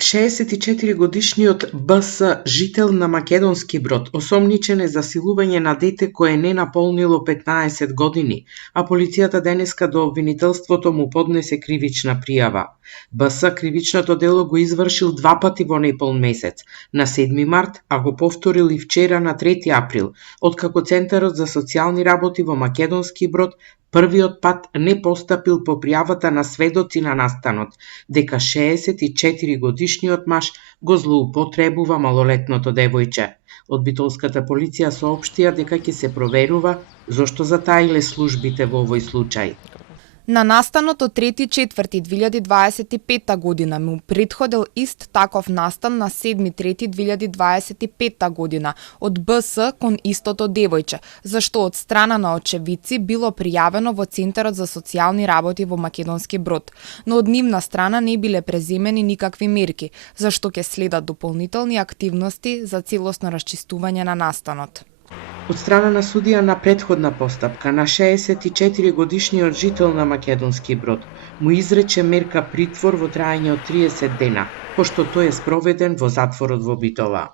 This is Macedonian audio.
64-годишниот БС, жител на Македонски Брод, осомничен е за силување на дете кое не наполнило 15 години, а полицијата денеска до обвинителството му поднесе кривична пријава. БС кривичното дело го извршил 2 пати во непол месец, на 7 март, а го повторил и вчера на 3 април, откако Центарот за социјални работи во Македонски Брод првиот пат не постапил по пријавата на сведоци на настанот, дека 64-годишниот маж го злоупотребува малолетното девојче. Од битолската полиција соопштија дека ќе се проверува зошто затаиле службите во овој случај. На настанот од 3.4.2025 година му претходел ист таков настан на 7.3.2025 година од БС кон истото девојче, зашто од страна на очевидци било пријавено во Центарот за социјални работи во Македонски Брод, но од нивна страна не биле преземени никакви мерки, зашто ќе следат дополнителни активности за целосно расчистување на настанот. Од страна на судија на претходна постапка на 64-годишниот жител на Македонски Брод му изрече мерка притвор во траење од 30 дена, пошто тој е спроведен во затворот во Битола.